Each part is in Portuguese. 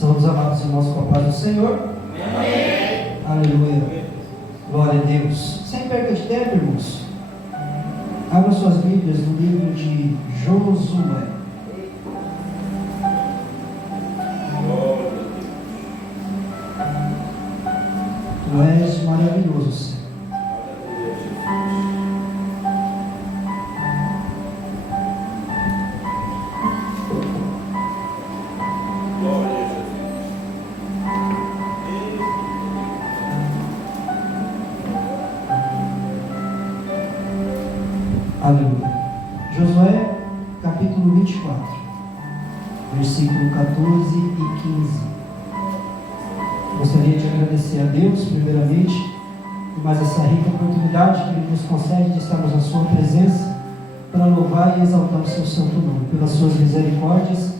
Somos amados irmãos com a paz do Senhor. Amém. Aleluia. Glória a Deus. Sem perca de tempo, irmãos, abra suas Bíblias no livro de Josué. Tu és maravilhoso, Senhor. Aleluia. Josué, capítulo 24, versículo 14 e 15. Gostaria de agradecer a Deus, primeiramente, por mais essa rica oportunidade que Ele nos concede de estarmos na Sua presença, para louvar e exaltar o Seu santo nome, pelas Suas misericórdias,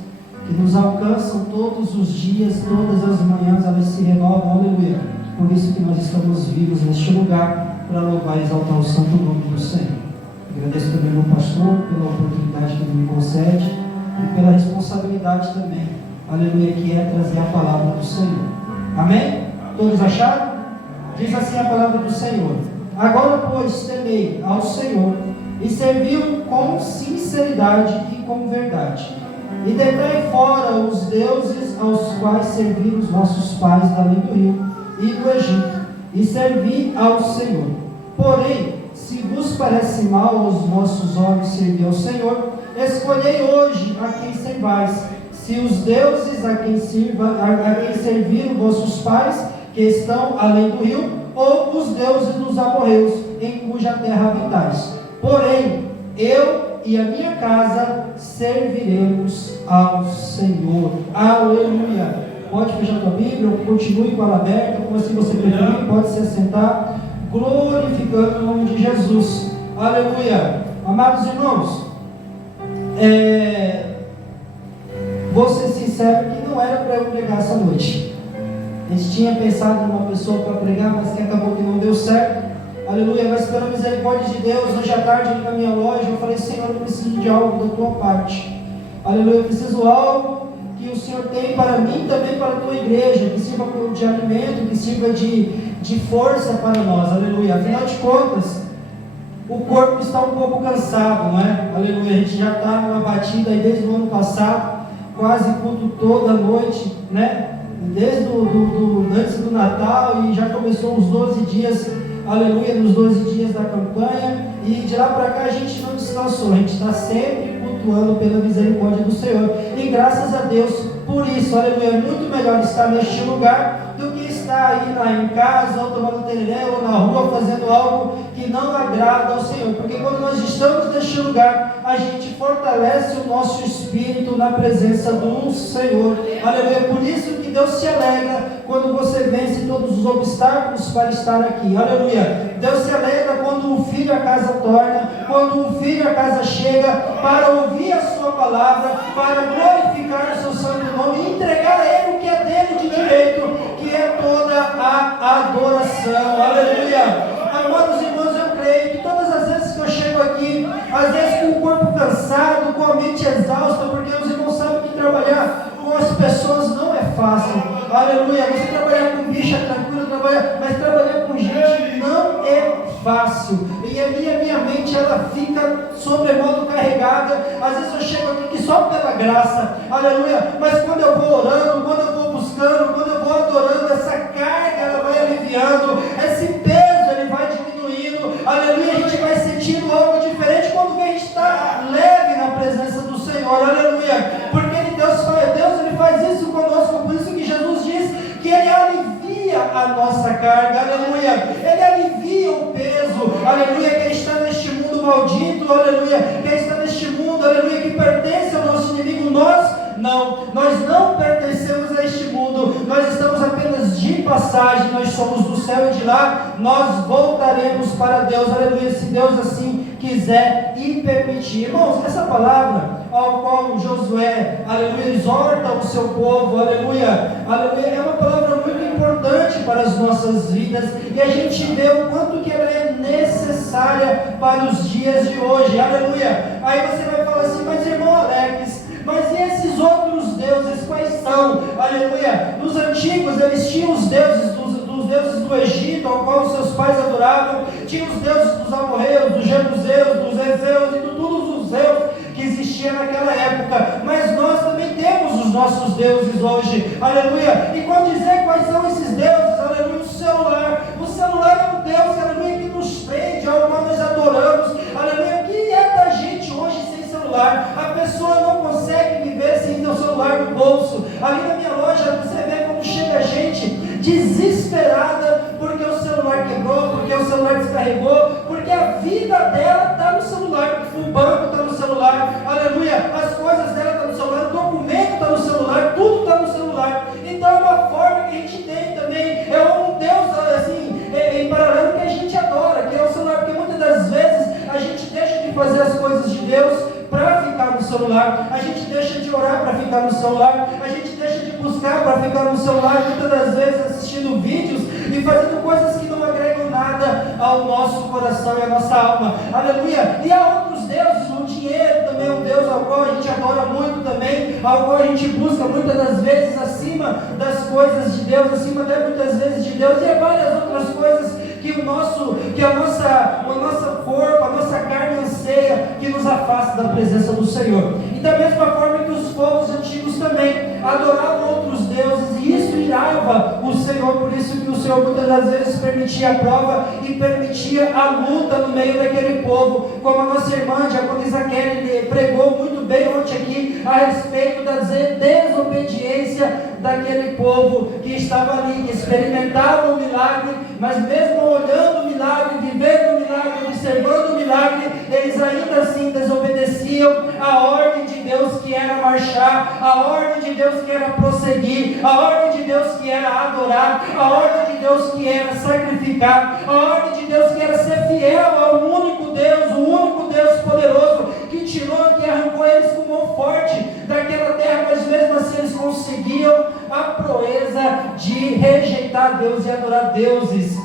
que nos alcançam todos os dias, todas as manhãs, elas se renovam, aleluia. Por isso que nós estamos vivos neste lugar, para louvar e exaltar o santo nome do Senhor. Agradeço também ao meu pastor pela oportunidade que ele me concede e pela responsabilidade também, aleluia, que é trazer a palavra do Senhor. Amém? Todos acharam? Diz assim a palavra do Senhor: agora, pois, temei ao Senhor e servi-o com sinceridade e com verdade, e deitai fora os deuses aos quais serviram os vossos pais além do rio e do Egito, e servi ao Senhor. Porém, se vos parece mal aos vossos olhos servir ao Senhor, escolhei hoje a quem servais, se os deuses a quem serviram vossos pais, que estão além do rio, ou os deuses dos amorreus, em cuja terra habitais. Porém, eu e a minha casa serviremos ao Senhor. Aleluia. Pode fechar a tua Bíblia, continue com ela aberta, como assim você preferir, pode se assentar, glorificando o nome de Jesus. Aleluia. Amados irmãos, vou ser sincero que não era para eu pregar essa noite. A gente tinha pensado em uma pessoa para pregar, mas que acabou que não deu certo. Aleluia. Mas pela misericórdia de Deus, hoje à tarde na minha loja, eu falei: Senhor, eu preciso de algo da tua parte. Aleluia. Eu preciso de algo que o Senhor tem para mim, também para a tua igreja, que sirva de alimento, que sirva de força para nós. Aleluia. Afinal de contas, o corpo está um pouco cansado, não é? Aleluia. A gente já está numa batida aí desde o ano passado, quase culto toda noite, né? Desde antes do Natal, e já começou os 12 dias, aleluia, nos 12 dias da campanha, e de lá para cá a gente não descansou, a gente está sempre cultuando pela misericórdia do Senhor, e graças a Deus por isso, aleluia. É muito melhor estar neste lugar do que estar aí em casa, ou tomando tereré, ou na rua, fazendo algo que não agrada ao Senhor, porque quando nós estamos neste lugar, a gente fortalece o nosso espírito na presença do Senhor, aleluia. Por isso que Deus se alegra quando você vence todos os obstáculos para estar aqui, aleluia. Deus se alegra quando o filho a casa torna, quando o filho a casa chega para ouvir a sua palavra, para glorificar o seu santo nome e entregar a Ele o que é dele de direito, que é toda a adoração, aleluia. Amados irmãos, eu creio que todas as vezes que eu chego aqui, às vezes com o corpo cansado, com a mente exausta, porque os irmãos sabem que trabalhar com as pessoas não é fácil, aleluia. Você trabalhar com bicho é tranquilo, mas trabalhar com gente não é fácil, e a minha mente ela fica sobremodo carregada. Às vezes eu chego aqui que só pela graça, aleluia, mas quando eu vou orando, quando eu vou buscando, quando eu vou adorando, essa carga ela vai aliviando, esse peso ele vai diminuindo, aleluia. A gente vai sentindo algo diferente quando a gente está leve na presença do Senhor, aleluia, porque Deus ele faz isso conosco. Por isso que Jesus diz que Ele alivia a nossa carga, aleluia. Ele alivia o peso, aleluia, que está neste mundo maldito, aleluia, que está neste mundo, aleluia, que pertence ao nosso inimigo. Nós não pertencemos a este mundo, nós estamos apenas de passagem, nós somos do céu e de lá nós voltaremos para Deus, aleluia, se Deus assim quiser e permitir. Irmãos, essa palavra ao qual Josué, aleluia, exorta o seu povo, aleluia, aleluia, é uma palavra muito importante para as nossas vidas, e a gente vê o quanto que ela é necessária para os dias de hoje, aleluia. Aí você vai falar assim: mas irmão Alex, mas e esses outros deuses quais são, aleluia. Nos antigos eles tinham os deuses dos deuses do Egito, ao qual os seus pais adoravam, tinham os deuses dos amorreus, dos jebuseus, dos ezeus e de todos os zeus que existiam naquela época, mas nós também temos os nossos deuses hoje, aleluia. E quando dizer quais são esses deuses, aleluia, o celular é um Deus, aleluia, que nos prende, ao qual nós adoramos, aleluia. O que é da gente hoje sem celular? A pessoa não consegue viver sem ter o celular no bolso. Ali na minha loja você vê como chega gente desesperada porque o celular quebrou, porque o celular descarregou, porque a vida dela está no celular, o banco está no celular, aleluia, as coisas dela estão no celular, o documento está no celular, tudo está no celular. Então é uma forma que a gente tem também, é um Deus assim, em paralelo que a gente adora, que é o celular, porque muitas das vezes a gente deixa de fazer as coisas de Deus para ficar no celular, a gente deixa de orar para ficar no celular, a gente deixa de buscar para ficar no celular, muitas das vezes assistindo vídeos e fazendo coisas que não agregam nada ao nosso coração e à nossa alma, aleluia. E há outros deuses, o dinheiro também é um Deus ao qual a gente adora muito também, ao qual a gente busca muitas das vezes acima das coisas de Deus, acima de muitas vezes de Deus, e há várias outras coisas que a nossa corpo, a nossa carne anseia, que nos afasta da presença do Senhor. E da mesma forma que os povos antigos também adoravam outros deuses, e isso irava o Senhor, por isso que o Senhor muitas das vezes permitia a prova e permitia a luta no meio daquele povo, como a nossa irmã Diaconisa Kelly pregou muito bem ontem aqui, a respeito da desobediência daquele povo que estava ali, que experimentava o milagre, mas mesmo olhando o milagre, vivendo o milagre, observando o milagre, eles ainda assim desobedeciam a ordem de Deus, que era marchar, a ordem de Deus que era prosseguir, a ordem de Deus que era adorar, a ordem de Deus que era sacrificar, a ordem de Deus que era ser fiel ao único Deus, o único Deus poderoso, que tirou, que arrancou eles com mão forte daquela terra, mas mesmo assim eles conseguiam a proeza de rejeitar Deus e adorar deuses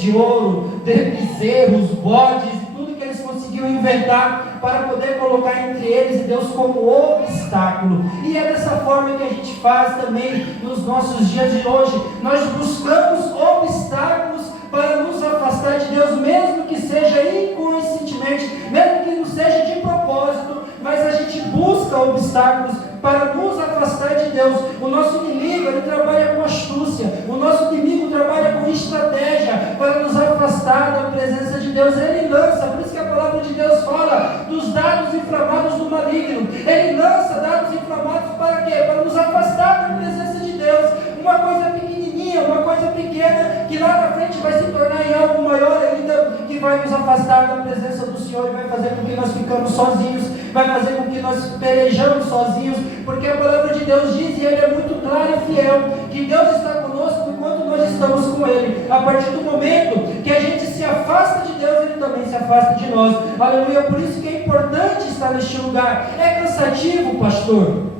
de ouro, bezerros, bodes, tudo que eles conseguiam inventar para poder colocar entre eles e Deus como obstáculo. E é dessa forma que a gente faz também nos nossos dias de hoje. Nós buscamos obstáculos para nos afastar de Deus, mesmo que seja inconscientemente, mesmo que não seja de propósito, mas a gente busca obstáculos para nos afastar de Deus. O nosso inimigo, ele trabalha com astúcia, o nosso inimigo trabalha com estratégia para nos afastar da presença de Deus. Ele lança, por isso que a palavra de Deus fala dos dados inflamados do maligno. Ele lança dados inflamados para quê? Para nos afastar da presença de Deus. Uma coisa pequenininha, uma coisa pequena, que lá na frente vai se tornar em algo maior ainda, que vai nos afastar da presença do Senhor e vai fazer com que nós ficamos sozinhos, vai fazer com que nós perejamos sozinhos, porque a palavra de Deus diz, e Ele é muito claro e fiel, que Deus está conosco enquanto nós estamos com Ele. A partir do momento que a gente se afasta de Deus, Ele também se afasta de nós. Aleluia. Por isso que é importante estar neste lugar. É cansativo, pastor?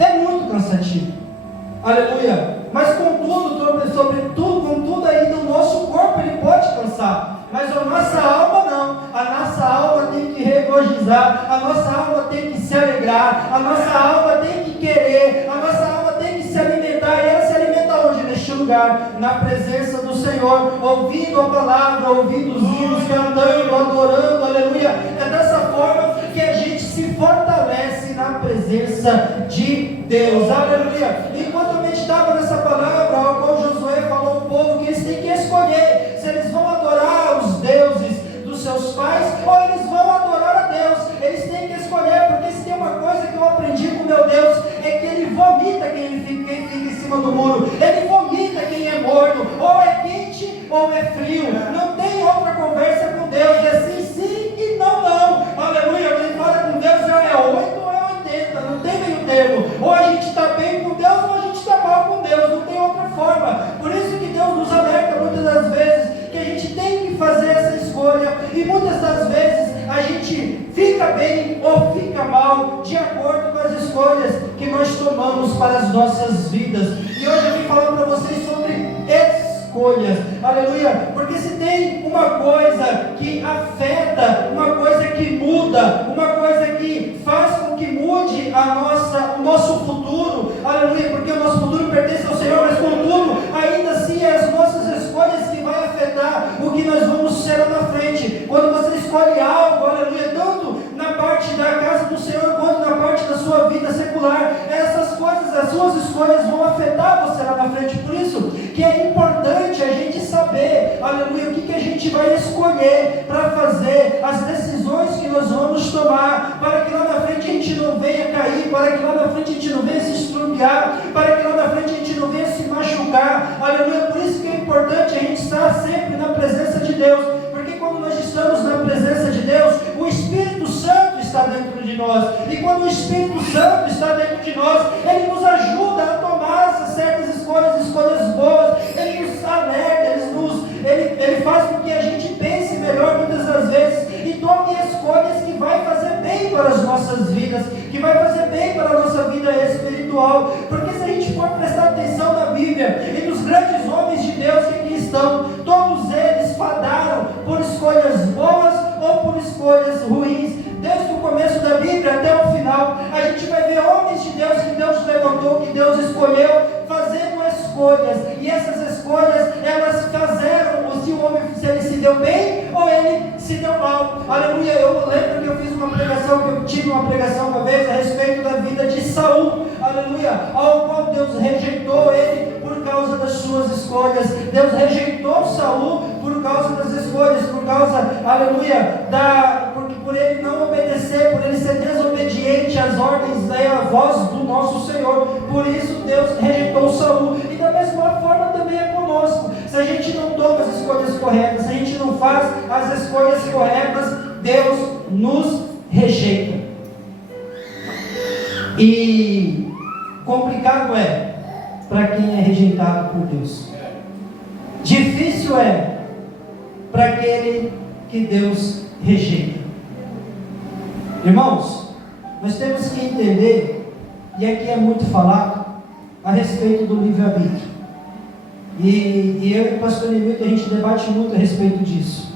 É muito cansativo, aleluia, mas contudo aí no nosso corpo ele pode cansar, mas a nossa alma não, a nossa alma tem que regozijar, a nossa alma tem que se alegrar, a nossa alma tem que querer, a nossa alma tem que se alimentar, e ela se alimenta onde? Neste lugar, na presença do Senhor, ouvindo a palavra, ouvindo os hinos, cantando, adorando, aleluia. É dessa forma que a gente se fortalece na presença de Deus, aleluia. Enquanto eu meditava nessa palavra, ao qual Josué falou ao povo que eles têm que escolher se eles vão adorar os deuses dos seus pais ou eles vão adorar a Deus. Eles têm que escolher, porque se tem uma coisa que eu aprendi com meu Deus, é que Ele vomita quem fica em cima do muro, Ele vomita quem é morno, ou é quente ou é frio, não tem outra conversa com Deus, é sim e não, aleluia. Quem fala com Deus é 8 ou é 80, não tem meio termo, ou a gente está bem com Deus ou a gente está mal com Deus, não tem outra forma. Por isso que Deus nos alerta muitas das vezes que a gente tem que fazer essa escolha, e muitas das vezes a gente fica bem ou fica mal de acordo com as escolhas que nós tomamos para as nossas vidas. E hoje eu vim falar para vocês sobre escolhas, aleluia, porque se tem uma coisa que afeta, uma coisa que muda, uma coisa que faz com que mude mude o nosso futuro, aleluia, porque o nosso futuro pertence ao Senhor, mas contudo, ainda assim é as nossas escolhas que vai afetar o que nós vamos ser lá na frente. Quando você escolhe algo, aleluia, tanto na parte da casa do Senhor, quanto na parte da sua vida secular, essas coisas, as suas escolhas vão afetar você lá na frente. Por isso que é importante a gente saber, aleluia, o que a gente vai escolher para fazer, as decisões que nós vamos tomar, para que lá na frente a gente não venha cair, para que lá na frente a gente não venha se estrupiar, para que lá na frente a gente não venha se machucar, aleluia. Por isso que é importante a gente estar sempre na presença de Deus, porque quando nós estamos na presença de Deus, o Espírito Santo está dentro de nós, e quando o Espírito Santo está dentro de nós, Ele nos ajuda a tomar essas certas escolhas boas, Ele nos alerta, Ele faz com que a gente pense melhor muitas das vezes, e tome escolhas que vai fazer bem para as nossas vidas, que vai fazer bem para a nossa vida espiritual, porque se a gente for prestar atenção na Bíblia, e nos grandes homens de Deus que aqui estão, todos eles fadaram por escolhas boas ou por escolhas ruins. Desde o começo da Bíblia até o final, a gente vai ver homens de Deus que Deus levantou, que Deus escolheu, fazendo escolhas, e essas escolhas, elas fizeram, se o homem, se ele se deu bem, ou ele se deu mal, aleluia. Eu lembro que eu fiz uma pregação, que eu tive uma pregação uma vez, a respeito da vida de Saul, aleluia, ao qual Deus rejeitou ele por causa das suas escolhas. Deus rejeitou Saul por causa das escolhas, por causa, aleluia, por ele não obedecer, por ele ser desobediente às ordens e à voz do nosso Senhor. Por isso Deus rejeitou Saul. E da mesma forma também é conosco. Se a gente não toma as escolhas corretas, se a gente não faz as escolhas corretas, Deus nos rejeita. E complicado é para quem é rejeitado por Deus. Difícil é para aquele que Deus rejeita. Irmãos, nós temos que entender, e aqui é muito falado, a respeito do livre-arbítrio. E eu e o pastor Emílio, a gente debate muito a respeito disso,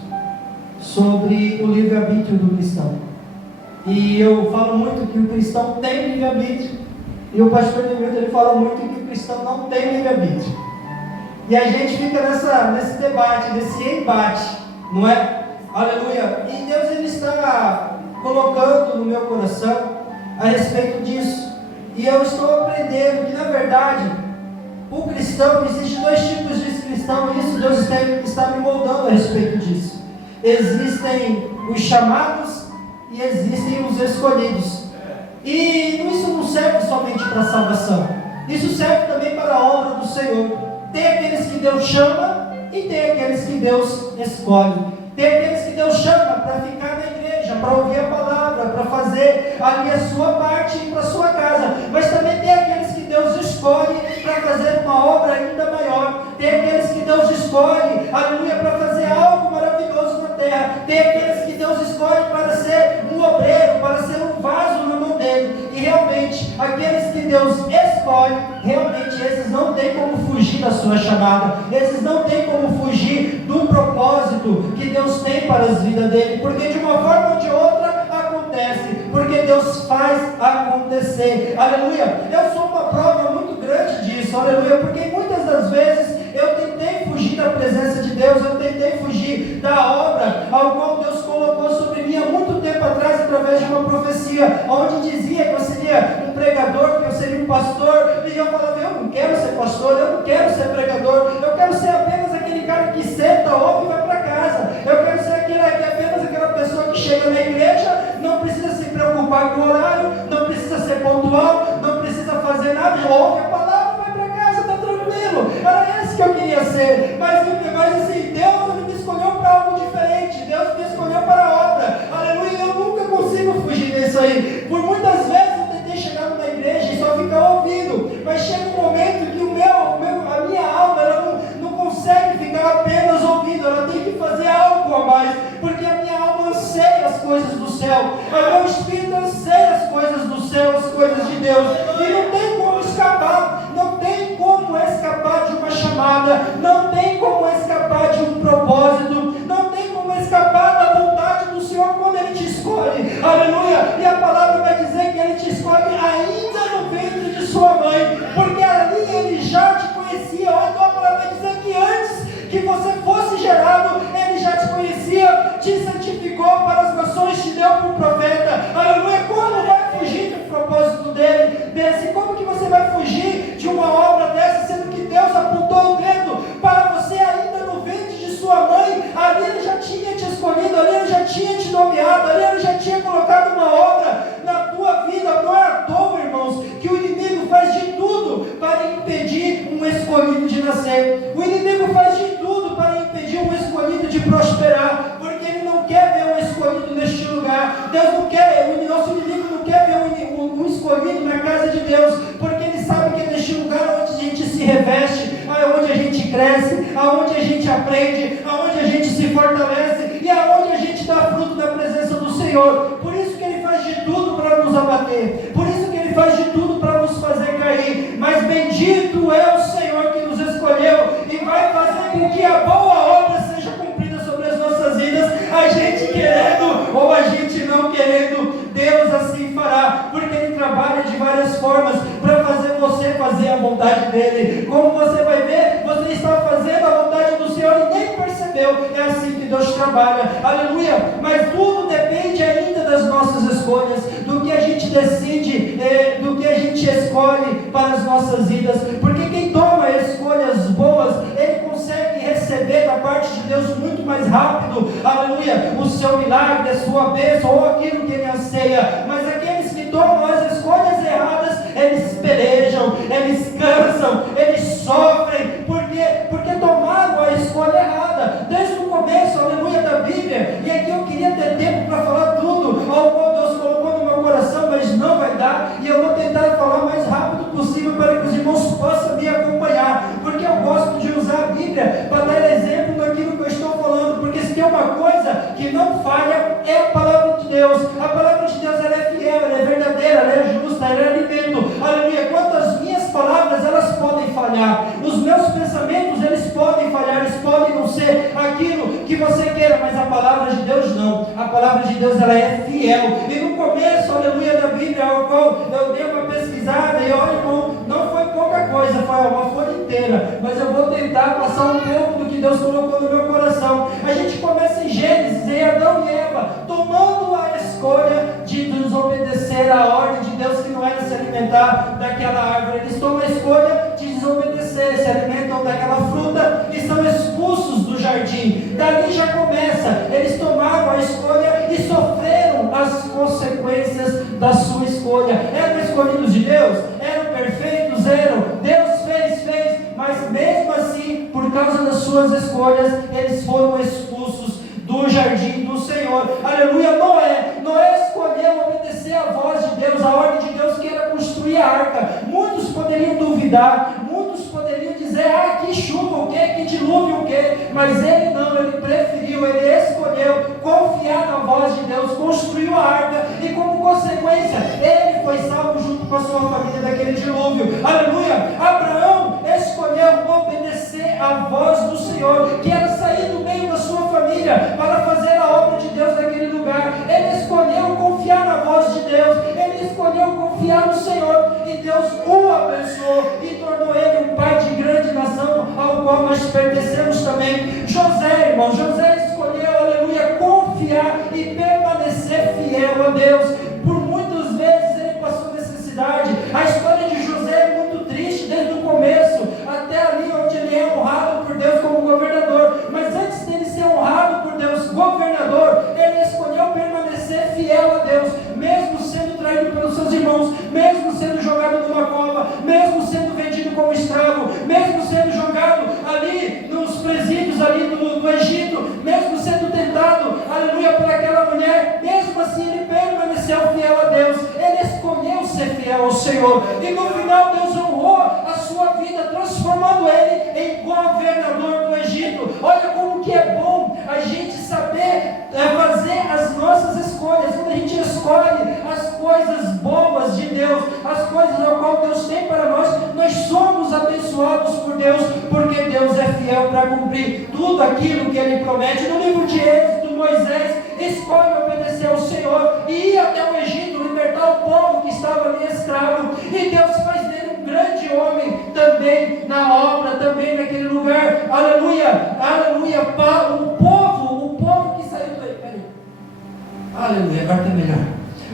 sobre o livre-arbítrio do cristão. E eu falo muito que o cristão tem livre-arbítrio, e o pastor Emílio, ele fala muito que o cristão não tem livre-arbítrio. E a gente fica nesse debate, nesse embate, não é? Aleluia! E Deus, ele está colocando no meu coração a respeito disso, e eu estou aprendendo que na verdade o cristão, existem dois tipos de cristão, e isso Deus está me moldando a respeito disso. Existem os chamados e existem os escolhidos, e isso não serve somente para a salvação, isso serve também para a obra do Senhor. Tem aqueles que Deus chama e tem aqueles que Deus escolhe. Tem aqueles que Deus chama para ficar na igreja, para ouvir a palavra, para fazer ali a sua parte e para a sua casa. Mas também tem aqueles que Deus escolhe para fazer uma obra ainda maior. Tem aqueles que Deus escolhe, aleluia, para fazer algo maravilhoso na terra. Tem aqueles que Deus escolhe para ser um obreiro, para ser um vaso na mão dele. E realmente, aqueles que Deus escolhe, realmente esses não tem como fugir da sua chamada. Esses não tem como fugir do propósito que Deus tem para as vidas dele, porque de uma forma ou de outra acontece, porque Deus faz acontecer, aleluia. Eu sou uma prova muito grande disso, aleluia, porque muitas das vezes eu tentei fugir da presença de Deus, eu tentei fugir da obra ao qual Deus colocou sobre mim há muito tempo atrás, através de uma profecia, onde dizia que eu seria um pregador, que eu seria um pastor, e eu falava, eu não quero ser pastor, eu não quero ser pregador, eu quero ser apenas aquele cara que senta, ouve e vai para casa. Eu quero ser apenas aquela pessoa que chega na igreja, não precisa se preocupar com o horário, não precisa ser pontual, não precisa fazer nada, ouve a palavra, vai para casa, está tranquilo. Era esse que eu queria ser, mas assim, Deus me escolheu para algo diferente, Deus me escolheu para a obra, aleluia. Eu nunca consigo fugir disso aí. Por muitas vezes eu tentei chegar numa igreja e só ficar ouvindo, mas chega um momento que a minha alma, ela não consegue ficar apenas ouvindo, ela tem que fazer algo a mais, porque a minha alma anseia as coisas do céu, o meu espírito anseia as coisas do céu, as coisas de Deus, e não tem como escapar, não tem como escapar de uma chamada, não tem como escapar de um propósito, não tem como escapar da vontade do Senhor quando Ele te escolhe, aleluia. E a palavra vai dizer que Ele te escolhe ainda no ventre de sua mãe, porque ali Ele já te conhecia. Então a palavra vai dizer que antes que você fosse gerado, Ele já te conhecia, te santificou para as nações, te deu como profeta. Aleluia. Como vai fugir do propósito desse? Como que você vai fugir de uma obra dessa, sendo que Deus apontou o dedo para você ainda no ventre de sua mãe? Ali Ele já tinha te escolhido, ali Ele já tinha te nomeado, ali Ele já tinha colocado uma obra na tua vida. Não é à toa, irmãos, que o inimigo faz de tudo para impedir um escolhido de nascer. O inimigo faz de tudo para impedir um escolhido de prosperar, porque ele não quer ver um escolhido neste lugar. Deus não quer, o nosso inimigo não quer ver um escolhido na casa de Deus, porque ele sabe que é neste lugar onde a gente se reveste, aonde a gente cresce, aonde a gente aprende, aonde a gente se fortalece e aonde a gente dá fruto da presença do Senhor. Por isso que ele faz de tudo para nos abater, por isso que ele faz de tudo para nos fazer cair. Mas bendito é o Senhor que nos escolheu e vai fazer com que a boa obra seja cumprida sobre as nossas vidas, a gente querendo ou a gente não querendo. Deus assim fará, porque Ele trabalha de várias formas para fazer você fazer a vontade dEle. Como você vai ver, você está fazendo a vontade do Senhor e nem percebeu. É assim que Deus trabalha, aleluia. Mas tudo depende ainda das nossas escolhas, do que a gente decide, do que a gente escolhe para as nossas vidas. Porque quem toma escolhas boas, ele consegue receber da parte de Deus muito mais rápido, aleluia, o seu milagre, a sua bênção ou aquilo que ele anseia. Mas aqueles que tomam as escolhas erradas, eles pelejam, eles cansam, eles sofrem, porque tomaram a escolha errada, desde o começo, aleluia, da Bíblia. E aqui eu queria ter tempo para falar tudo, ao qual Deus colocou no meu coração, mas não vai dar, e eu vou tentar falar o mais rápido possível para que os irmãos possam me acompanhar, porque eu gosto de usar a Bíblia para dar exemplo daquilo que eu estou falando, porque se tem uma coisa que não falha, é a palavra de Deus. A palavra de Deus, ela é fiel, ela é verdadeira, ela é justa, ela é alimento, aleluia. Quanto às minhas palavras, elas podem falhar, os meus pensamentos, eles podem falhar, eles podem não ser aquilo que você queira, mas a palavra de Deus não. A palavra de Deus, ela é fiel. E no começo, aleluia, da Bíblia, ao qual eu dei uma pesquisada, e olha, irmão, não foi pouca coisa, foi uma folha inteira, mas eu vou tentar passar um pouco do que Deus colocou no meu coração. A gente começa em Gênesis, em Adão e Eva, tomando a escolha de desobedecer a ordem de Deus, que não era se alimentar daquela árvore. Eles tomam a escolha de desobedecer, se alimentam daquela fruta e são expulsos do jardim. Dali já começa, eles tomaram a escolha e sofreram as consequências da sua escolha. Eram escolhidos de Deus? Eram perfeitos? Eram. Deus fez, mas mesmo assim, por causa das suas escolhas, eles foram expulsos do jardim do Senhor. Aleluia. Noé escolheu obedecer a voz de Deus, a ordem de Deus, que era construir a arca. Muitos poderiam duvidar, muitos poderiam dizer, que chuva o quê, que dilúvio o quê, mas ele não, ele preferiu, ele escolheu confiar na voz de Deus, construiu a arca e como consequência, ele foi salvo junto com a sua família daquele dilúvio. Aleluia. Abraão escolheu obedecer a voz do Senhor, que era sair do meio da sua família para fazer a obra de Deus naquele lugar. Ele escolheu confiar na voz de Deus, ele escolheu confiar no Senhor, e Deus o abençoou e tornou ele um pai de grande nação, ao qual nós pertencemos também. José, irmão, José escolheu, aleluia, confiar e permanecer fiel a Deus. Por muitas vezes ele passou necessidade. A história de José é muito triste, desde o começo até ali onde ele é honrado por Deus como governador. Mas antes dele ser honrado por Deus governador, ele escolheu permanecer fiel a Deus, mesmo sendo traído pelos seus irmãos, mesmo sendo jogado numa cova, mesmo sendo vendido como escravo, mesmo sendo jogado ali nos presídios ali do Egito, mesmo sendo tentado, aleluia, por aquela mulher, mesmo assim ele permaneceu fiel a Deus. Ele escolheu ser fiel ao Senhor, e no final Deus honrou a sua vida, transformando ele em governador do Egito. Olha como que é bom a gente saber fazer as nossas escolhas. Quando a gente escolhe as coisas boas de Deus, as coisas ao qual Deus tem para nós, nós somos abençoados por Deus, porque Deus é fiel para cumprir tudo aquilo que Ele promete. No livro de Êxodo, Moisés escolhe obedecer ao Senhor e ir até o Egito, libertar o povo que estava ali escravo, e Deus faz dele um grande homem também na obra, também naquele lugar. Aleluia, aleluia. O povo que saiu do Egito, aleluia, agora está melhor.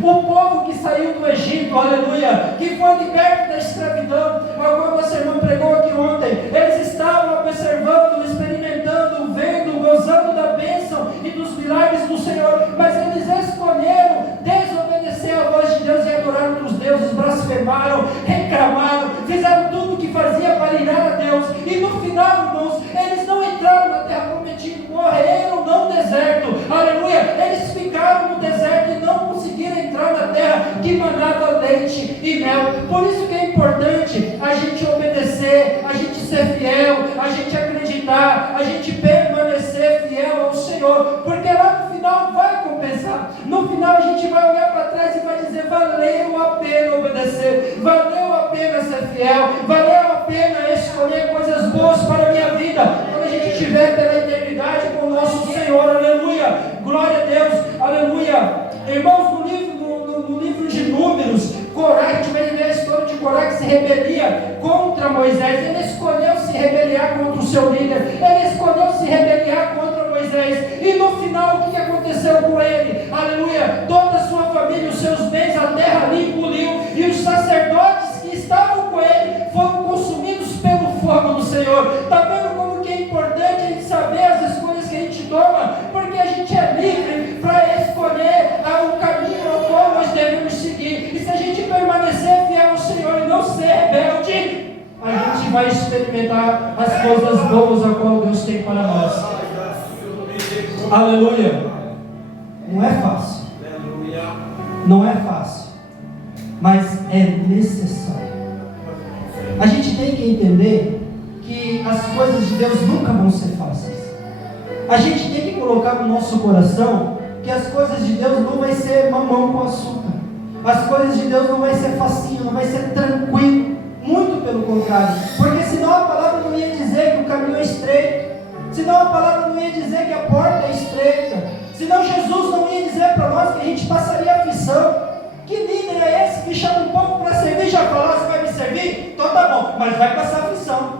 O povo que saiu do Egito, aleluia, que foi liberto da escravidão, como nosso irmão pregou aqui ontem, eles estavam observando, experimentando, vendo, gozando da bênção e dos milagres do Senhor, mas eles escolheram desobedecer a voz de Deus e adorar outros deuses, blasfemaram, reclamaram, fizeram tudo o que fazia para irar a Deus, e no final, irmãos, eles não entraram na terra prometida, morreram no deserto, aleluia, eles ficaram no deserto e não conseguiram entrar na terra que manava leite e mel. Por isso que é importante a gente obedecer, a gente ser fiel, a gente acreditar, a gente permanecer fiel ao Senhor, porque lá no final vai compensar. No final a gente vai olhar para trás e vai dizer: valeu a pena obedecer, valeu a pena ser fiel, valeu a pena escolher coisas boas para a minha vida, quando a gente estiver pela eternidade com o nosso Senhor. Aleluia, glória a Deus, aleluia. Irmãos, no livro de Números, Corá, a gente vai ver a história de Corá que se rebelia contra Moisés. Ele escolheu se rebeliar contra o seu líder, ele escolheu se rebeliar contra Moisés, e no final o que aconteceu com ele? Aleluia, toda a sua família, os seus bens, a terra ali engoliu, e os sacerdotes que estavam com ele foram consumidos pelo fogo do Senhor. Está vendo como que é importante a gente saber as escolhas que a gente toma, porque a gente é livre para escolher o caminho ao qual nós devemos seguir, e se a gente permanecer fiel ao Senhor e não ser rebelde, a gente vai experimentar as coisas boas a qual Deus tem para nós. Aleluia. Não é fácil, não é fácil, mas é necessário. A gente tem que entender que as coisas de Deus nunca vão ser fáceis. A gente tem que colocar no nosso coração que as coisas de Deus não vai ser mamão com açúcar. As coisas de Deus não vai ser facinho, não vai ser tranquilo. Muito pelo contrário. Porque senão a palavra não ia dizer que o caminho é estreito. Senão a palavra não ia dizer que a porta é estreita. Senão Jesus não ia dizer para nós que a gente passaria aflição. Que líder é esse que chama um povo para servir e já fala: você vai me servir? Então tá bom, mas vai passar aflição,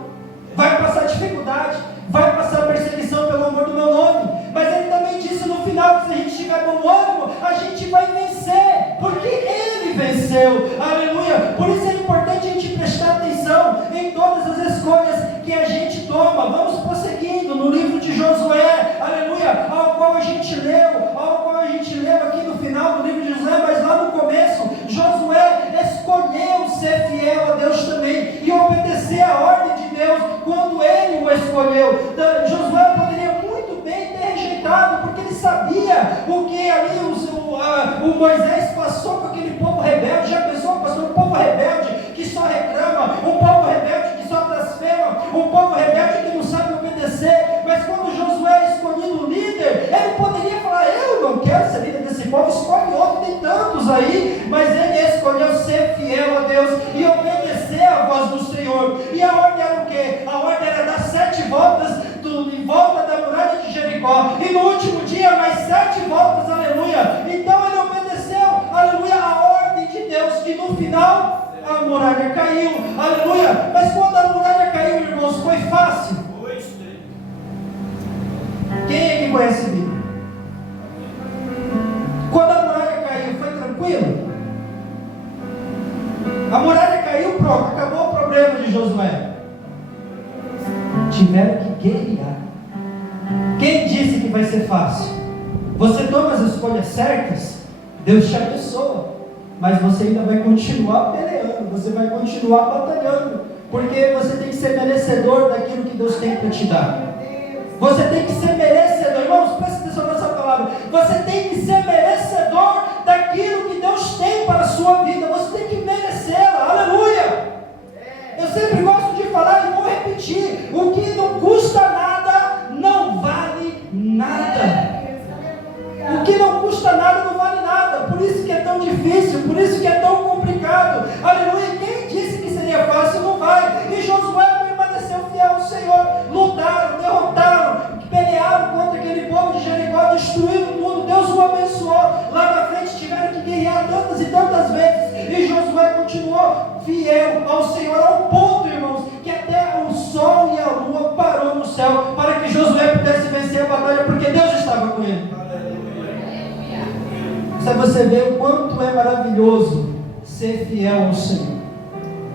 vai passar dificuldade, vai passar perseguição pelo amor do meu nome. Mas ele também disse no final que se a gente tiver bom ânimo, a gente vai vencer, porque ele venceu. Aleluia. Por isso é importante a gente prestar atenção em todas as escolhas que a gente toma. Vamos prosseguindo no livro de Josué, aleluia, ao qual a gente leu aqui no final do livro de Josué, mas lá no começo, Josué escolheu ser fiel a Deus também e obedecer a ordem de Deus quando ele o escolheu. Josué poderia muito bem ter rejeitado, porque ele sabia o que ali o Moisés passou com aquele povo rebelde. Já pensou, pastor? Um povo rebelde que só reclama, um povo rebelde que só blasfema, um povo rebelde que não sabe obedecer. Mas quando Josué é escolhido líder, ele poderia falar: eu não quero ser líder desse povo, escolhe outro, tem tantos aí. Mas ele escolheu ser fiel a Deus e obedecer a voz do Senhor. E a ordem era o quê? A ordem era dar 7 voltas em volta da muralha de Jericó, e no último dia mais 7 voltas, aleluia. Então ele obedeceu, aleluia, a ordem de Deus, e no final a muralha caiu, aleluia. Mas quando a muralha caiu, irmãos, foi fácil? Quem é que conhece a Bíblia? Quando a muralha caiu, foi tranquilo? A muralha caiu, pronto, acabou o problema de Josué. Tiveram que guerrear. Quem disse que vai ser fácil? Você toma as escolhas certas, Deus te abençoa, mas você ainda vai continuar peleando, você vai continuar batalhando, porque você tem que ser merecedor daquilo que Deus tem para te dar. Você tem que ser merecedor, irmãos, presta atenção nessa palavra. Você tem que ser merecedor daquilo que Deus tem para a sua vida. Você tem que merecê-la, aleluia. Eu sempre gosto de falar e vou repetir: o que não custa nada não vale nada. O que não custa nada não vale nada. Por isso que é tão difícil, por isso que é tão complicado. Aleluia. Quem disse que seria fácil? Não vai. E Josué permaneceu fiel ao Senhor. Lutaram, derrotaram, pelearam fiel ao Senhor, ao ponto, irmãos, que até o sol e a lua parou no céu, para que Josué pudesse vencer a batalha, porque Deus estava com ele. Se você vê o quanto é maravilhoso ser fiel ao Senhor,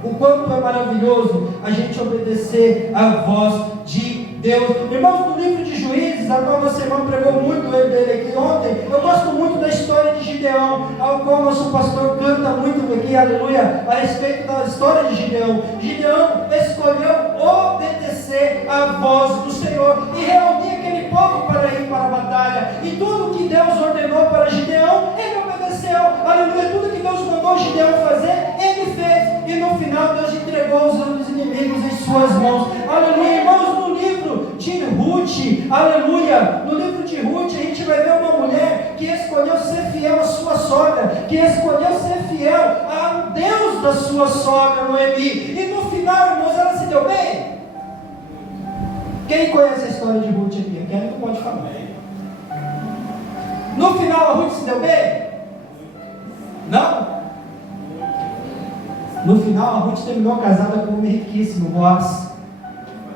o quanto é maravilhoso a gente obedecer a voz de Deus. Irmãos, no livro de Juízes, a qual nossa irmã pregou muito dele aqui ontem, eu gosto muito da história de Gideão, ao qual nosso pastor canta muito aqui, aleluia, a respeito da história de Gideão. Gideão escolheu obedecer a voz do Senhor e reunir aquele povo para ir para a batalha, e tudo que Deus ordenou para Gideão, ele obedeceu, aleluia. Tudo que Deus mandou Gideão fazer, ele fez, e no final Deus entregou os inimigos em suas mãos, aleluia. Irmãos, no livro de Ruth, aleluia, no livro de Ruth a gente vai ver uma mulher que escolheu ser fiel à sua sogra, que escolheu ser fiel ao Deus da sua sogra, Noemi, e no final, irmãos, ela se deu bem. Quem conhece a história de Ruth aqui? Quem não pode falar. No final a Ruth se deu bem? Não? No final a Ruth terminou casada com um homem riquíssimo, Boaz.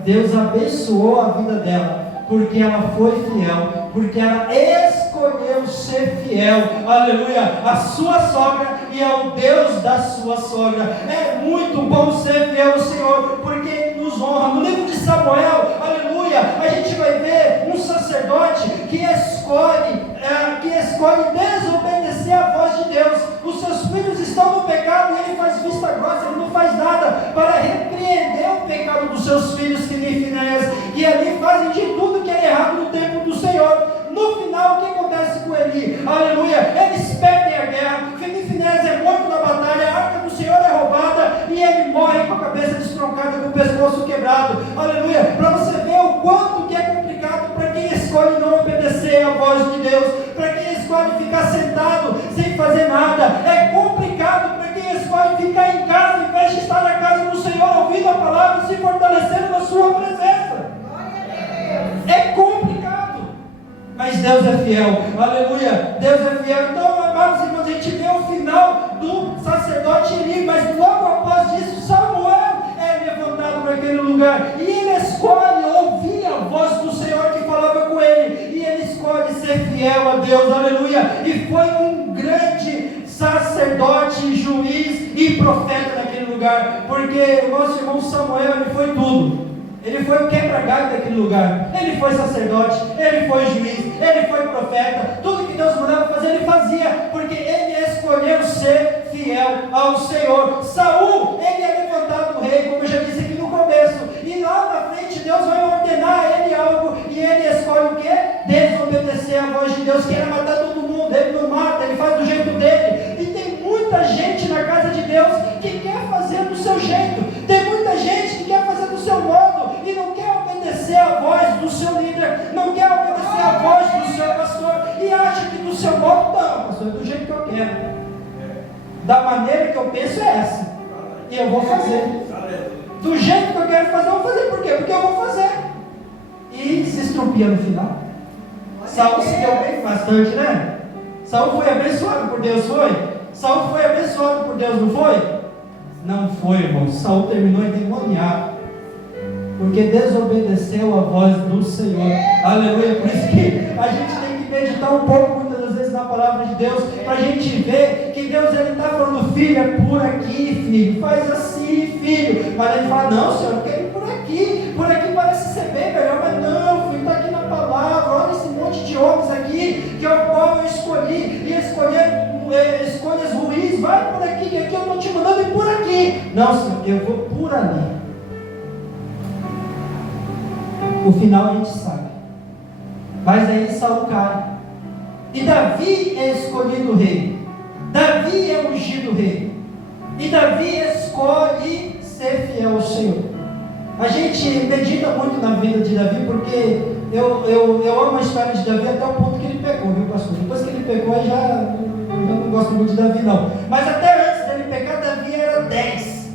Deus abençoou a vida dela, porque ela foi fiel, porque ela escolheu ser fiel, aleluia, à sua sogra e ao Deus da sua sogra. É muito bom ser fiel ao Senhor, porque Ele nos honra. No livro de Samuel, aleluia, a gente vai ver um sacerdote que escolhe desobedecer a voz de Deus. Os seus filhos estão no pecado e ele faz vista grossa, ele não faz nada para repreender o pecado dos seus filhos, que nem Finéias, e ali fazem de tudo que é errado no templo do Senhor. No final, o que acontece com Eli? Aleluia, eles perdem a guerra, Finéias é morto na batalha, a arca do Senhor é roubada e ele morre com a cabeça destroncada, com o pescoço quebrado, aleluia, para você ver o quanto que é complicado para quem escolhe não obedecer a voz de Deus, para quem escolhe ficar sentado sem fazer nada. É complicado para quem escolhe ficar em casa em vez de estar na casa do Senhor, ouvindo a palavra e se fortalecendo na sua presença. É complicado, mas Deus é fiel, aleluia, Deus é fiel. Então, amados irmãos, a gente vê o final do sacerdote Eli, mas logo após isso Samuel é levantado para aquele lugar, e ele escolhe ouvir a voz do Senhor que falava com ele, e ele escolhe ser fiel a Deus, aleluia, e foi um grande sacerdote, juiz e profeta naquele lugar, porque o nosso irmão Samuel, ele foi tudo. Ele foi o quebra-galho daquele lugar. Ele foi sacerdote, ele foi juiz, ele foi profeta. Tudo que Deus mandava fazer, ele fazia, porque ele escolheu ser fiel ao Senhor. Saul, ele é levantado rei, como eu já disse aqui no começo, e lá na frente Deus vai ordenar a ele algo, e ele escolhe o quê? Desobedecer a voz de Deus, que era matar todo mundo. Ele não mata, ele faz do jeito dele. E tem muita gente na casa de Deus que quer fazer do seu jeito. Tem muita gente que quer fazer do seu modo e não quer obedecer a voz do seu líder, não quer obedecer a voz do seu pastor, e acha que do seu modo, não, pastor, é do jeito que eu quero, da maneira que eu penso é essa, e eu vou fazer, do jeito que eu quero fazer, eu vou fazer. Por quê? Porque eu vou fazer, e se estrupia no final. Saul se deu bem bastante, né? Saul foi abençoado por Deus, foi? Saul foi abençoado por Deus, não foi? Não foi, irmão. Saul terminou endemoniado, porque desobedeceu a voz do Senhor, aleluia. Por isso que a gente tem que meditar um pouco, muitas das vezes, na palavra de Deus, para a gente ver que Deus está falando, filho, é por aqui, filho, faz assim, filho, mas ele fala, não, Senhor, eu quero ir por aqui parece ser bem melhor, mas não, filho, está aqui na palavra, olha esse monte de homens aqui, que é o qual eu escolhi, e escolhas ruins, vai por aqui, que aqui eu estou te mandando ir por aqui. Não, Senhor, eu vou por ali. O final a gente sabe, mas aí Saul cai, e Davi é escolhido rei, Davi é ungido rei, e Davi escolhe ser fiel ao Senhor. A gente medita muito na vida de Davi, porque eu amo a história de Davi até o ponto que ele pecou, viu, pastor? Depois que ele pecou, eu não gosto muito de Davi, não. Mas até antes dele pecar, Davi era 10.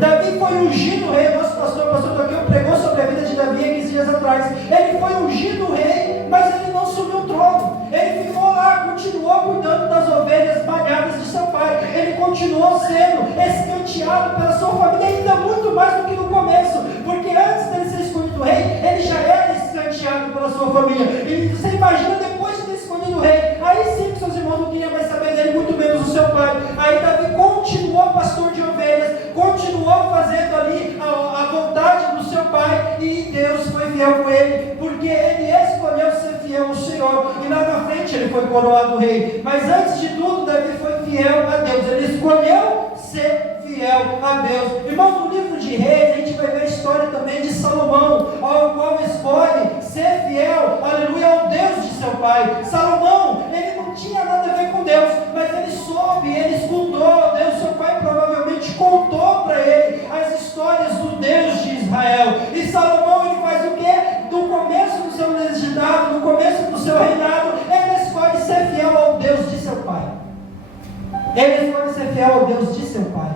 Davi foi ungido rei. Nosso pastor Toquinho pregou sobre a vida de Davi há 15 dias atrás. Ele foi ungido rei, mas ele não subiu o trono. Ele ficou lá, continuou cuidando das ovelhas malhadas de seu pai. Ele continuou sendo escanteado escanteado pela sua família, ainda muito mais do que no começo, porque antes dele ser escolhido rei, ele já era escanteado pela sua família. E você imagina depois de ter escolhido o rei, aí sim que seus irmãos não queriam mais saber dele, muito menos o seu pai. Aí Davi continuou pastor de ovelhas, continuou fazendo ali a vontade do seu pai, e Deus foi fiel com ele, porque ele escolheu ser fiel ao Senhor, e lá na frente ele foi coroado rei. Mas antes de tudo, Davi foi fiel a Deus, ele escolheu ser fiel a Deus. Irmãos, no livro de Reis, a gente vai ver a história também de Salomão, ao qual escolhe ser fiel, aleluia, ao Deus de seu pai. Salomão, ele não tinha nada a ver com Deus, mas ele soube, ele escutou Deus. Seu pai provavelmente contou para ele as histórias do Deus de Israel. E Salomão, ele faz o quê? No começo do seu legislado, no começo do seu reinado, ele escolhe ser fiel ao Deus de seu pai. Ele escolhe ser fiel ao Deus de seu pai.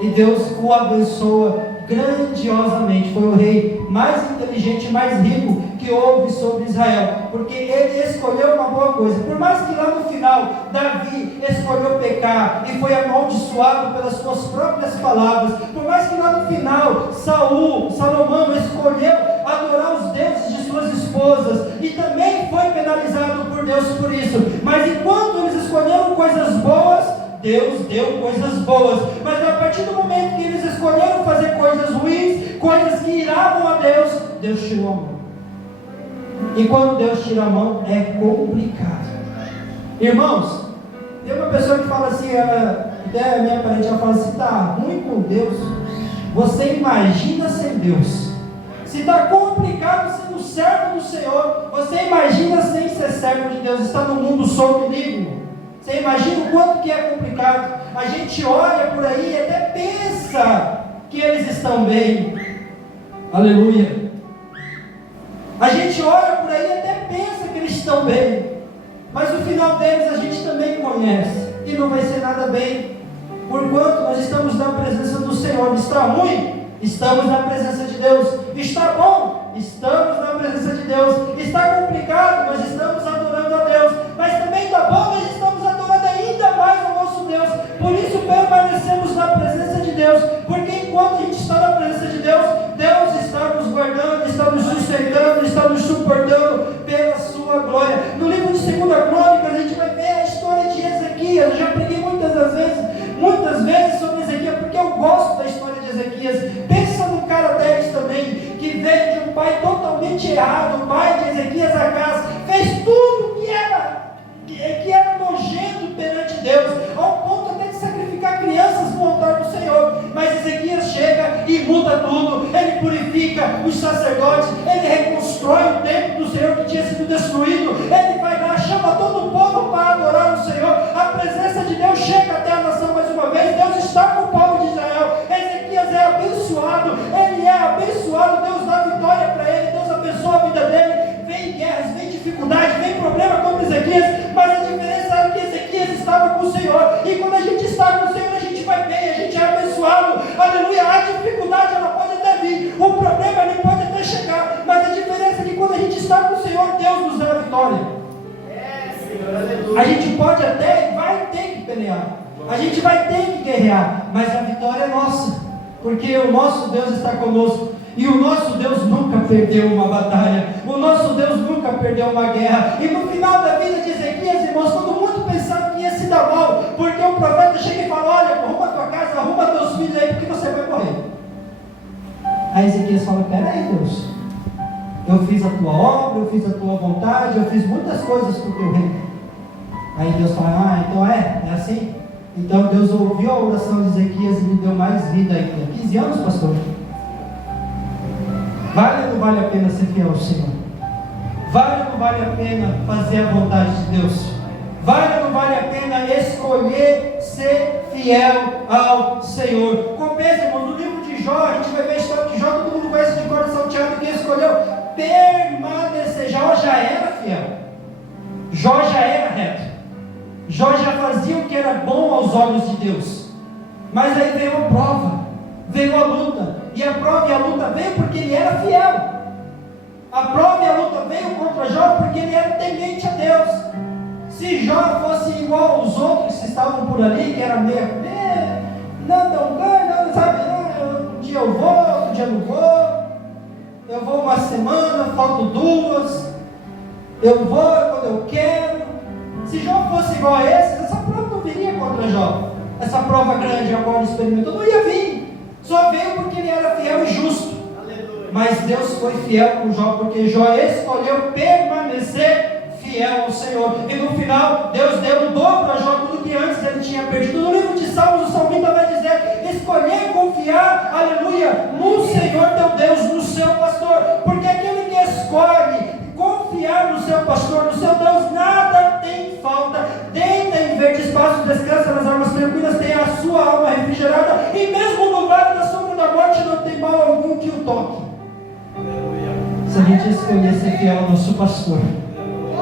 E Deus o abençoa grandiosamente. Foi o rei mais inteligente, mais rico que houve sobre Israel, porque ele escolheu uma boa coisa. Por mais que lá no final Davi escolheu pecar e foi amaldiçoado pelas suas próprias palavras, por mais que lá no final Salomão escolheu adorar os deuses de suas esposas e também foi penalizado por Deus por isso, mas enquanto eles escolheram coisas boas, Deus deu coisas boas. Mas a partir do momento que eles escolheram fazer coisas ruins, coisas que iravam a Deus, Deus tirou a mão. E quando Deus tira a mão, é complicado. Irmãos, tem uma pessoa que fala assim, até a minha parente, ela fala assim: está ruim com Deus, você imagina sem Deus. Se está complicado sendo servo do Senhor, você imagina sem ser servo de Deus. Está no mundo sob livre. Você imagina o quanto que é complicado. A gente olha por aí e até pensa que eles estão bem. Aleluia. A gente olha por aí e até pensa que eles estão bem, mas o final deles a gente também conhece, e não vai ser nada bem, porquanto nós estamos na presença do Senhor. Está ruim? Estamos na presença de Deus. Está bom? Estamos na presença de Deus. Está complicado? Nós estamos adorando a Deus. Mas também está bom? Nós estamos adorando ainda mais o nosso Deus. Por isso permanecemos na presença de Deus, porque enquanto a gente está na presença de Deus, Deus está nos guardando, está nos sustentando, está nos suportando pela sua glória. No livro de 2 Crônicas, a gente vai ver a história de Ezequias. Eu já preguei muitas vezes sobre Ezequias, porque eu gosto da história de Ezequias. Pensa num cara 10 também, que veio de um pai totalmente errado. O pai de Ezequias, Acaz, fez tudo que era nojento perante Deus, ao ponto até de sacrificar crianças no altar do Senhor. Mas Ezequias chega e muda tudo. Ele purifica os sacerdotes, ele reconstrói o templo do Senhor que tinha sido destruído. Ele vai lá, chama todo o povo para adorar o Senhor. A presença de Deus chega até a nação mais uma vez. Deus está com o povo de Israel. Ezequias é abençoado, ele é abençoado. Deus dá vitória para ele, Deus abençoa a vida dele. Vem guerras, vem dificuldade, vem problema contra Ezequias, mas a diferença é que Ezequias estava com o Senhor. E quando a gente está com o Senhor, a gente vai bem, a gente é abençoado. Aleluia. A dificuldade, ela pode até vir, o problema ele pode até chegar, mas a diferença é que quando a gente está com o Senhor, Deus nos dá a vitória. A gente pode até e vai ter que pelear, a gente vai ter que guerrear, mas a vitória é nossa, porque o nosso Deus está conosco. E o nosso Deus nunca perdeu uma batalha, o nosso Deus nunca perdeu uma guerra. E no final da vida de Ezequias, irmãos, todo mundo pensava que ia se dar mal, porque o profeta chega e fala: olha, arruma a tua casa, arruma teus filhos aí, porque você vai morrer. Aí Ezequias fala: peraí, Deus, eu fiz a tua obra, eu fiz a tua vontade, eu fiz muitas coisas para o teu reino. Aí Deus fala: então é assim? Então Deus ouviu a oração de Ezequias e lhe deu mais vida ainda. 15 anos, pastor? Vale ou não vale a pena ser fiel ao Senhor? Vale ou não vale a pena fazer a vontade de Deus? Vale ou não vale a pena escolher ser fiel ao Senhor? Compensa, irmão, no livro de Jó, a gente vai ver a história de Jó, todo mundo conhece de cor salteado, que escolheu permanecer. Jó já era fiel, Jó já era reto, Jó já fazia o que era bom aos olhos de Deus. Mas aí veio a prova, veio a luta, e a prova e a luta veio porque ele era fiel. A prova e a luta veio contra Jó porque ele era temente a Deus. Se Jó fosse igual aos outros que estavam por ali, que era meio, não tão bem, eu vou, outro dia não vou. Eu vou uma semana, falto 2. Eu vou quando eu quero. Se Jó fosse igual a esse, essa prova não viria contra Jó. Essa prova grande a qual ele experimentou não ia vir. Só veio porque ele era fiel e justo. Aleluia. Mas Deus foi fiel com Jó, porque Jó escolheu permanecer fiel ao Senhor. E no final, Deus deu o dobro a Jó, tudo que antes ele tinha perdido. No livro de Salmos, o salmista vai dizer: escolher confiar, aleluia, no Senhor teu Deus, no seu pastor. Porque aquele que escolhe confiar no seu pastor, no seu Deus, nada tem falta. Deita em verdes pastos, descansa nas águas tranquilas, tem a sua alma refrigerada, e mesmo no vale da sombra da morte não tem mal algum que o toque. Aleluia. Se a gente escolher ser fiel ao nosso pastor.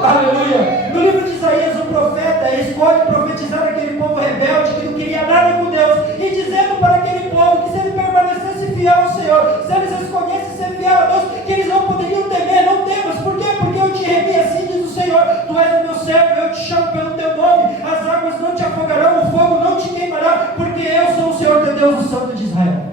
Aleluia. No livro de Isaías, o profeta escolhe profetizar aquele povo rebelde que não queria nada com Deus, e dizendo para aquele povo que se ele permanecesse fiel ao Senhor, se eles escolhessem ser fiel a Deus, que eles não poderiam temer. Não temas. Por quê? Porque eu te remi, assim diz o Senhor: tu és o meu servo, eu te chamo pelo teu nome, as águas não te afogarão, o fogo não te queimará, porque eu sou o Senhor teu Deus, o Santo de Israel.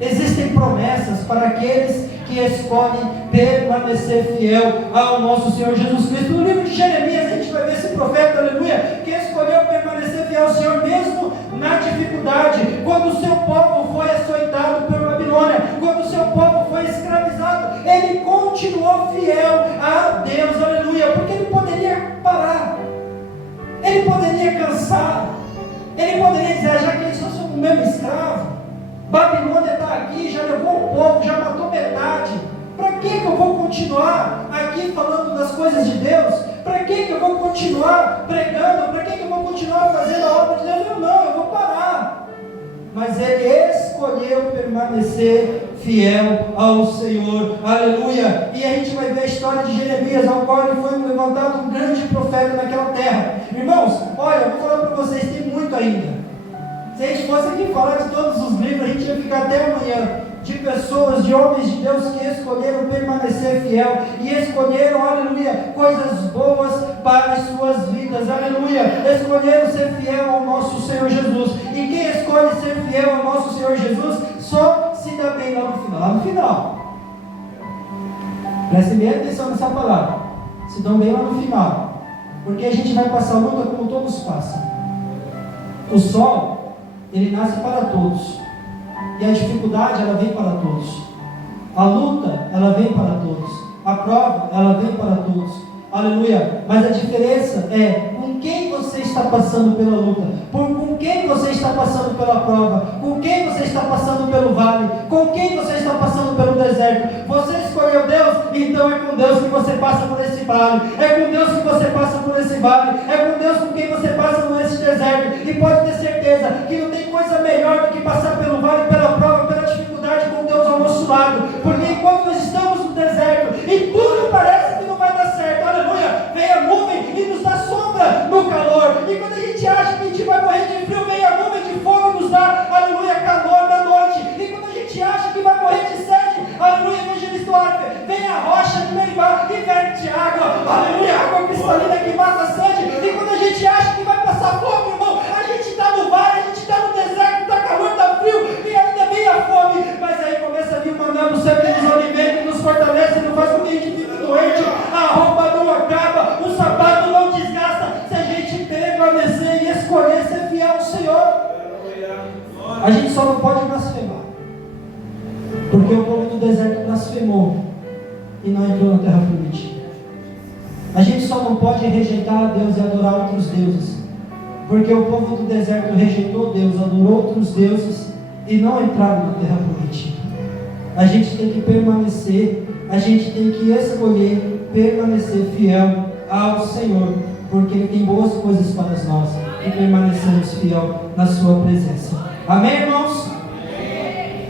Existem promessas para aqueles que escolhem permanecer fiel ao nosso Senhor Jesus Cristo. No livro de Jeremias a gente vai ver esse profeta, aleluia, que escolheu permanecer fiel ao Senhor mesmo na dificuldade, quando o seu povo foi açoitado por Babilônia, quando o seu povo foi escravizado, ele continuou fiel a Deus, aleluia, porque ele poderia parar, ele poderia cansar, ele poderia dizer: já que eles só são o mesmo escravo, Babilônia está aqui, já levou o povo, já matou metade. Para que eu vou continuar aqui falando das coisas de Deus? Para que eu vou continuar pregando? Para que eu vou continuar fazendo a obra de Deus? Eu vou parar. Mas ele escolheu permanecer fiel ao Senhor, aleluia. E a gente vai ver a história de Jeremias, ao qual ele foi levantado um grande profeta naquela terra. Irmãos, olha, eu vou falar para vocês, tem muito ainda. Se a gente fosse aqui falar de todos os livros, a gente ia ficar até amanhã, de pessoas, de homens de Deus que escolheram permanecer fiel e escolheram, aleluia, coisas boas para as suas vidas, aleluia, escolheram ser fiel ao nosso Senhor Jesus. E quem escolhe ser fiel ao nosso Senhor Jesus só se dá bem lá no final. Lá no final, prestem bem atenção nessa palavra, se dão bem lá no final, porque a gente vai passar luta como todos passam. O sol, ele nasce para todos, e a dificuldade, ela vem para todos. A luta, ela vem para todos. A prova, ela vem para todos. Aleluia. Mas a diferença é com quem você está passando pela luta, com quem você está passando pela prova, com quem você está passando pelo vale, com quem você está passando pelo deserto. Você escolheu Deus, então é com Deus que você passa por esse vale, é com Deus que você passa por esse vale, é com Deus com quem você passa por esse deserto. E pode ter certeza que não tem coisa melhor do que passar pelo vale, pela prova, pela dificuldade, com Deus ao nosso lado. Porque enquanto nós estamos no deserto e tudo parece que não vai dar certo, aleluia, vem a nuvem e nos dá sombra no calor. E quando a gente acha que a gente vai morrer de frio, vem a nuvem de fogo e nos dá, aleluia, calor na noite. E quando a gente acha que vai morrer de sede, aleluia, evangelista Arthur, vem a rocha de Meribá e verte água, aleluia, água cristalina que mata a sede. E quando a gente acha que vai passar fome, irmão, a gente está no vale, a gente está no deserto, está calor, está frio, e ainda vem a fome. Mas aí começa a vir o maná do céu que nos alimenta, nos fortalece, não faz com que a gente fique doente, a roupa não acaba, o sapato não desgasta, se a gente permanecer e escolher ser fiel ao Senhor. A gente só não pode blasfemar, porque o povo do deserto blasfemou e não entrou na terra prometida. A gente só não pode rejeitar a Deus e adorar outros deuses, porque o povo do deserto rejeitou Deus, adorou outros deuses e não entraram na terra prometida. A gente tem que permanecer, a gente tem que escolher permanecer fiel ao Senhor, porque Ele tem boas coisas para nós e permanecemos fiel na Sua presença. Amém, irmãos?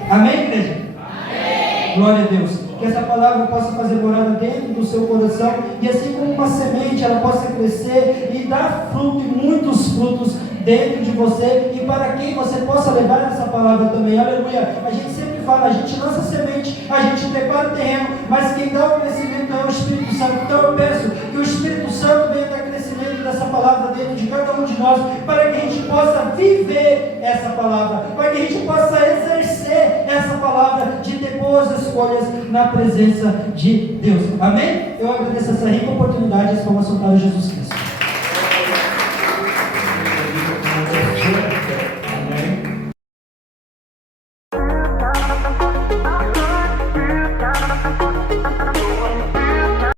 Amém, igreja? Amém. Glória a Deus. Que essa palavra possa fazer morada dentro do seu coração, e assim como uma semente, ela possa crescer e dar fruto, e muitos frutos dentro de você, e para quem você possa levar essa palavra também. Aleluia. A gente sempre fala, a gente lança semente, a gente prepara o terreno, mas quem dá o crescimento é o Espírito Santo. Então eu peço que o Espírito Santo venha dar crescimento dessa palavra dentro de cada um de nós, para que a gente possa viver essa palavra, para que a gente possa exercer essa boas escolhas na presença de Deus. Amém? Eu agradeço essa rica oportunidade e as palmas soltaram Jesus Cristo.